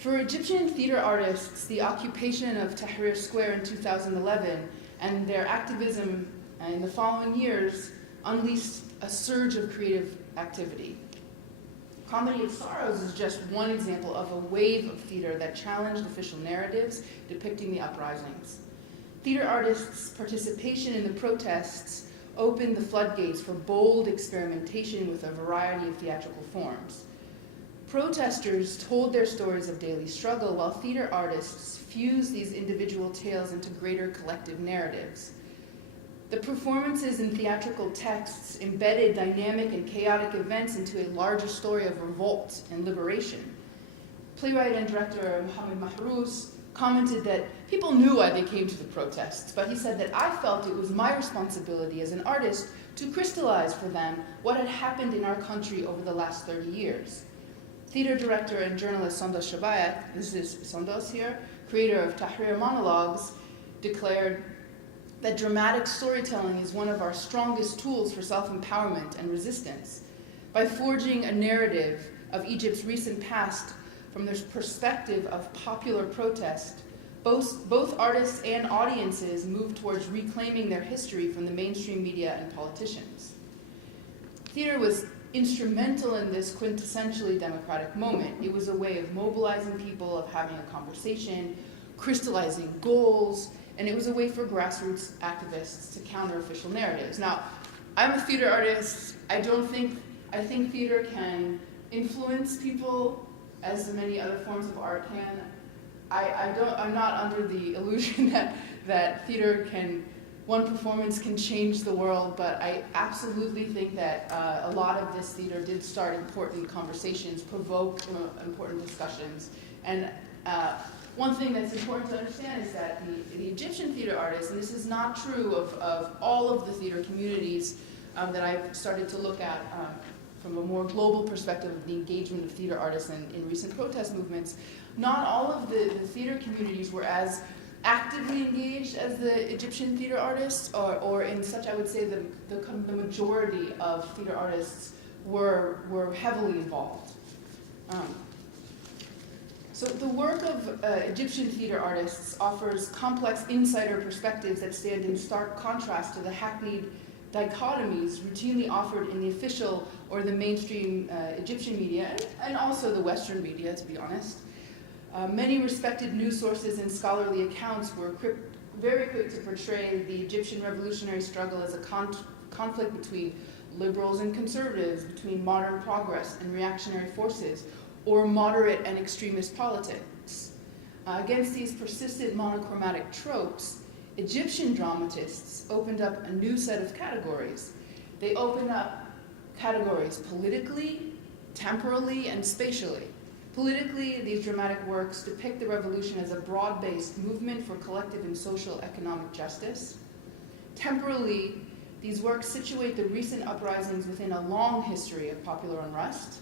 For Egyptian theater artists, the occupation of Tahrir Square in 2011 and their activism in the following years unleashed a surge of creative activity. Comedy of Sorrows is just one example of a wave of theater that challenged official narratives depicting the uprisings. Theater artists' participation in the protests opened the floodgates for bold experimentation with a variety of theatrical forms. Protesters told their stories of daily struggle, while theater artists fused these individual tales into greater collective narratives. The performances and theatrical texts embedded dynamic and chaotic events into a larger story of revolt and liberation. Playwright and director Mohamed Mahrous commented that people knew why they came to the protests, but he said that I felt it was my responsibility as an artist to crystallize for them what had happened in our country over the last 30 years. Theater director and journalist Sandos Shabayat, this is Sandos here, creator of Tahrir Monologues, declared that dramatic storytelling is one of our strongest tools for self-empowerment and resistance. By forging a narrative of Egypt's recent past from the perspective of popular protest, both artists and audiences move towards reclaiming their history from the mainstream media and politicians. Theater was instrumental in this quintessentially democratic moment. It was a way of mobilizing people, of having a conversation, crystallizing goals, and it was a way for grassroots activists to counter official narratives. Now, I'm a theater artist. I think theater can influence people as many other forms of art can. I'm not under the illusion that theater one performance can change the world, but I absolutely think that a lot of this theater did start important conversations, provoke important discussions, and one thing that's important to understand is that the Egyptian theater artists, and this is not true of all of the theater communities that I've started to look at from a more global perspective of the engagement of theater artists in recent protest movements, not all of the theater communities were as actively engaged as the Egyptian theater artists, or in such, I would say, the majority of theater artists were heavily involved. So the work of Egyptian theater artists offers complex insider perspectives that stand in stark contrast to the hackneyed dichotomies routinely offered in the official or the mainstream Egyptian media, and also the Western media, to be honest. Many respected news sources and scholarly accounts were very quick to portray the Egyptian revolutionary struggle as a conflict between liberals and conservatives, between modern progress and reactionary forces, or moderate and extremist politics. Against these persistent monochromatic tropes, Egyptian dramatists opened up a new set of categories. They opened up categories politically, temporally, and spatially. Politically, these dramatic works depict the revolution as a broad-based movement for collective and social economic justice. Temporally, these works situate the recent uprisings within a long history of popular unrest.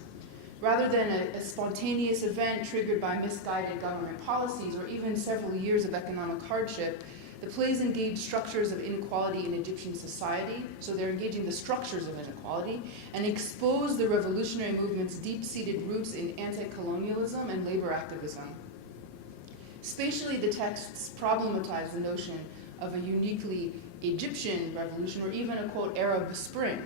Rather than a spontaneous event triggered by misguided government policies or even several years of economic hardship, the plays engage structures of inequality in Egyptian society, so they're engaging the structures of inequality, and expose the revolutionary movement's deep-seated roots in anti-colonialism and labor activism. Spatially, the texts problematize the notion of a uniquely Egyptian revolution or even a, quote, Arab Spring.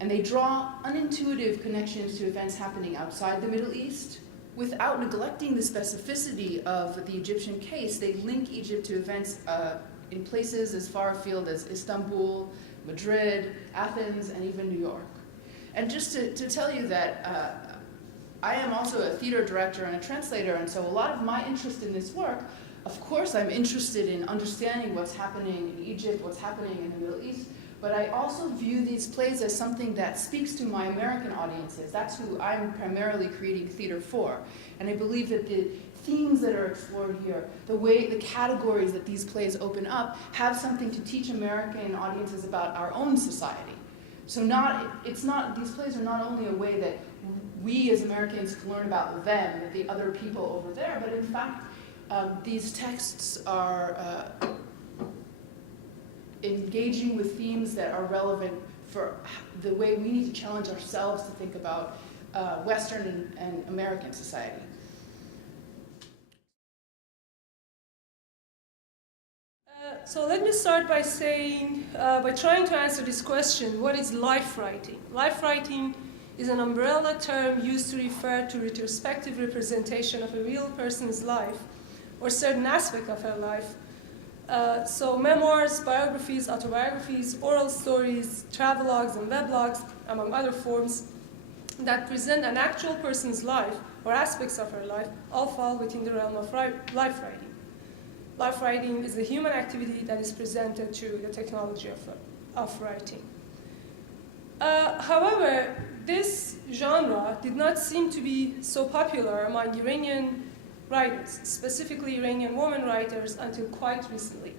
And they draw unintuitive connections to events happening outside the Middle East. Without neglecting the specificity of the Egyptian case, they link Egypt to events in places as far afield as Istanbul, Madrid, Athens, and even New York. And just to tell you that I am also a theater director and a translator, and so a lot of my interest in this work, of course I'm interested in understanding what's happening in Egypt, what's happening in the Middle East, but I also view these plays as something that speaks to my American audiences. That's who I'm primarily creating theater for. And I believe that the themes that are explored here, the categories that these plays open up, have something to teach American audiences about our own society. So these plays are not only a way that we as Americans can learn about them, the other people over there, but in fact, these texts are engaging with themes that are relevant for the way we need to challenge ourselves to think about Western and American society. So let me start by saying, by trying to answer this question, what is life writing? Life writing is an umbrella term used to refer to retrospective representation of a real person's life or certain aspect of her life. So memoirs, biographies, autobiographies, oral stories, travelogues, and weblogs, among other forms, that present an actual person's life or aspects of her life all fall within the realm of life writing. Life writing is a human activity that is presented through the technology of writing. However, this genre did not seem to be so popular among Iranian writers, specifically Iranian women writers, until quite recently.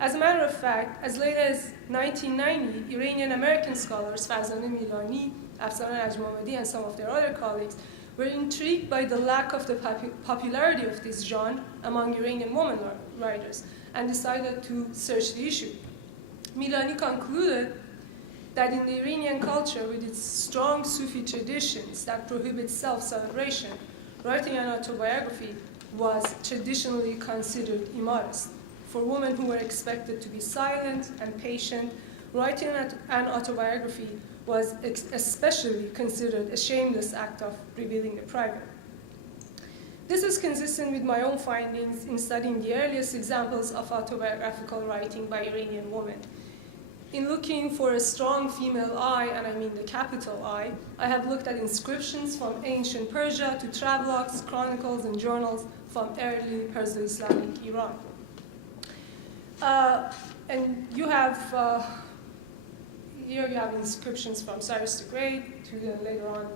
As a matter of fact, as late as 1990, Iranian-American scholars Farzaneh Milani, Afsaneh Ajmohammadi, and some of their other colleagues were intrigued by the lack of the popularity of this genre among Iranian women writers and decided to search the issue. Milani concluded that in the Iranian culture, with its strong Sufi traditions that prohibit self-celebration, writing an autobiography was traditionally considered immodest. For women who were expected to be silent and patient, writing an autobiography was especially considered a shameless act of revealing the private. This is consistent with my own findings in studying the earliest examples of autobiographical writing by Iranian women. In looking for a strong female I, and I mean the capital I have looked at inscriptions from ancient Persia to travelogues, chronicles, and journals from early Perso-Islamic Iran. And you have here you have inscriptions from Cyrus the Great to later on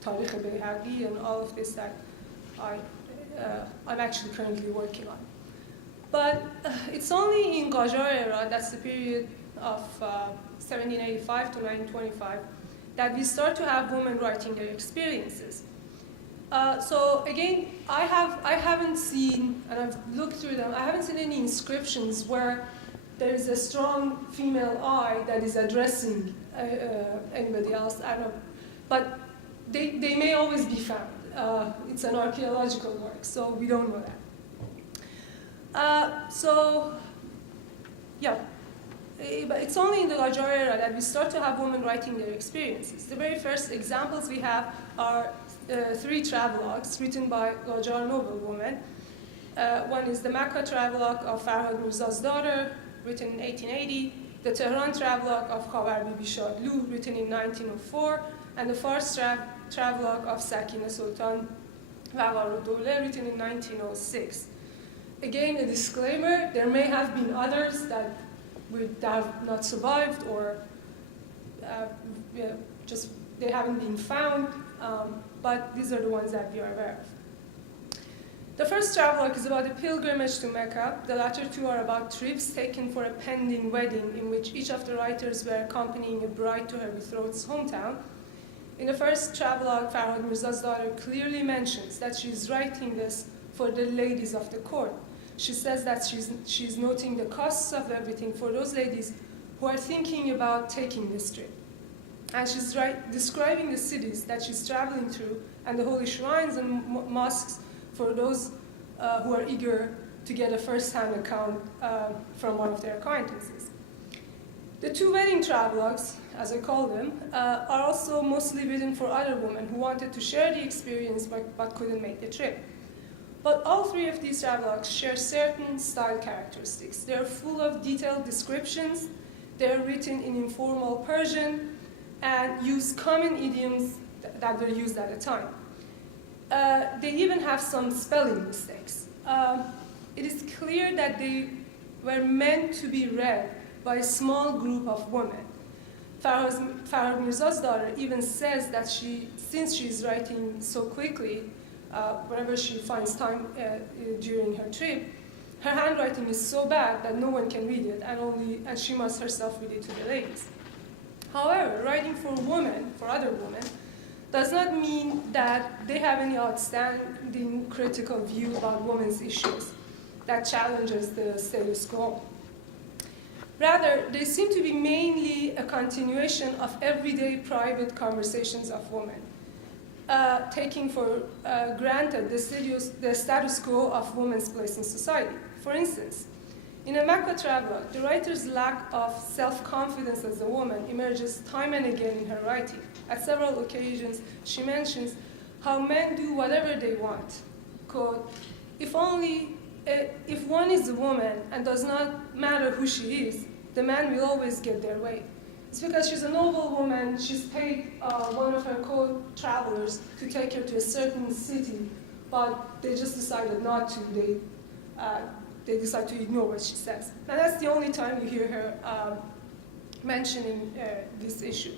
Tarikh Bayhaqi and all of this that I'm actually currently working on. But it's only in Qajar era, that's the period of 1785 to 1925, that we start to have women writing their experiences. So again, I haven't seen, and I've looked through them, I haven't seen any inscriptions where there is a strong female I that is addressing anybody else. I don't know. But they may always be found. It's an archaeological work, so we don't know that. But it's only in the Qajar era that we start to have women writing their experiences. The very first examples we have are 3 travelogues written by Qajar noblewomen. One is the Makkah travelogue of Farhad Mirza's daughter, written in 1880, the Tehran travelogue of Khabar Bibi Shadlu, written in 1904, and the Fars travelogue of Sakineh Sultan Waqar-ud-Dawla, written in 1906. Again, a disclaimer, there may have been others that have not survived or just they haven't been found, but these are the ones that we are aware of. The first travelogue is about a pilgrimage to Mecca. The latter 2 are about trips taken for a pending wedding in which each of the writers were accompanying a bride to her betrothed's hometown. In the first travelogue, Farhad Mirza's daughter clearly mentions that she's writing this for the ladies of the court. She says that she's noting the costs of everything for those ladies who are thinking about taking this trip. And she's describing the cities that she's traveling through and the holy shrines and mosques for those who are eager to get a first-hand account from one of their acquaintances. The 2 wedding travelogues, as I call them, are also mostly written for other women who wanted to share the experience but couldn't make the trip. But all 3 of these travelogues share certain style characteristics. They're full of detailed descriptions, they're written in informal Persian, and use common idioms that were used at the time. They even have some spelling mistakes. It is clear that they were meant to be read by a small group of women. Farhad Mirza's daughter even says that since she's writing so quickly, whenever she finds time during her trip, her handwriting is so bad that no one can read it, and she must herself read it to the ladies. However, writing for women, for other women, does not mean that they have any outstanding critical view about women's issues that challenges the status quo. Rather, they seem to be mainly a continuation of everyday private conversations of women, taking for granted the status quo of women's place in society. For instance, In a Mecca travelogue, the writer's lack of self-confidence as a woman emerges time and again in her writing. At several occasions, she mentions how men do whatever they want. Quote, if one is a woman and does not matter who she is, the man will always get their way. It's because she's a noble woman, she's paid one of her co-travelers to take her to a certain city, but they just decided not to. They decide to ignore what she says. And that's the only time you hear her mentioning this issue.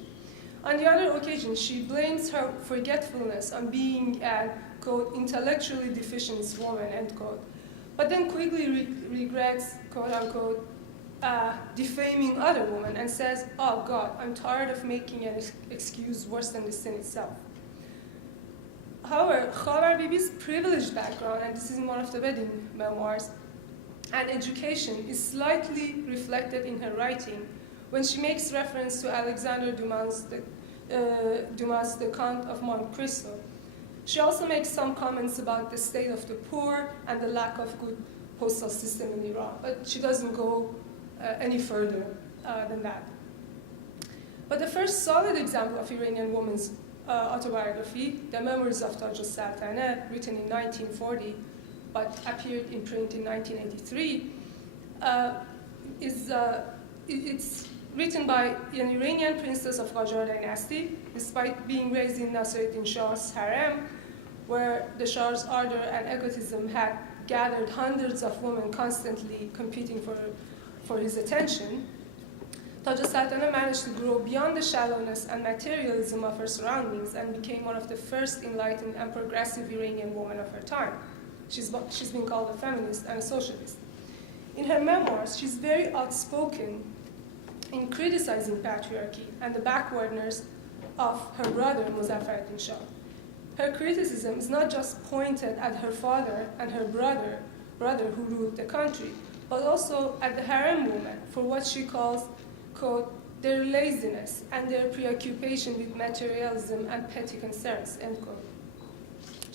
On the other occasion, she blames her forgetfulness on being a, quote, intellectually deficient woman, end quote, but then quickly regrets, quote unquote, defaming other women and says, oh God, I'm tired of making an excuse worse than the sin itself. However, Khabar Bibi's privileged background, and this is in one of the wedding memoirs, and education is slightly reflected in her writing when she makes reference to Alexander Dumas' The Count of Monte Cristo. She also makes some comments about the state of the poor and the lack of good postal system in Iran, but she doesn't go any further than that. But the first solid example of Iranian woman's autobiography, The Memories of Safaneh, written in 1940, but appeared in print in 1983, it's written by an Iranian princess of Qajar dynasty, despite being raised in Nasruddin Shah's harem, where the Shah's ardor and egotism had gathered hundreds of women constantly competing for his attention. Safaneh managed to grow beyond the shallowness and materialism of her surroundings and became one of the first enlightened and progressive Iranian women of her time. She's been called a feminist and a socialist. In her memoirs, she's very outspoken in criticizing patriarchy and the backwardness of her brother, Muzaffaruddin Shah. Her criticism is not just pointed at her father and her brother who ruled the country, but also at the harem women for what she calls, quote, their laziness and their preoccupation with materialism and petty concerns, end quote.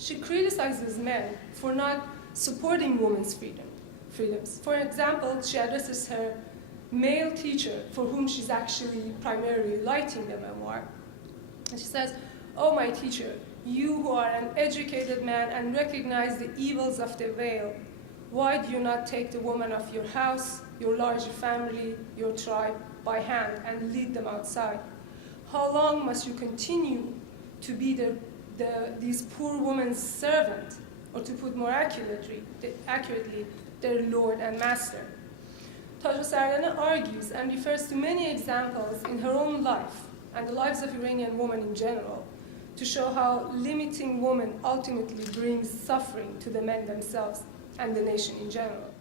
She criticizes men for not supporting women's freedoms. For example, she addresses her male teacher, for whom she's actually primarily writing the memoir. And she says, oh, my teacher, you who are an educated man and recognize the evils of the veil, why do you not take the woman of your house, your large family, your tribe, by hand and lead them outside? How long must you continue to be these poor women's servant, or to put more accurately, their lord and master? Safaneh argues and refers to many examples in her own life and the lives of Iranian women in general to show how limiting women ultimately brings suffering to the men themselves and the nation in general.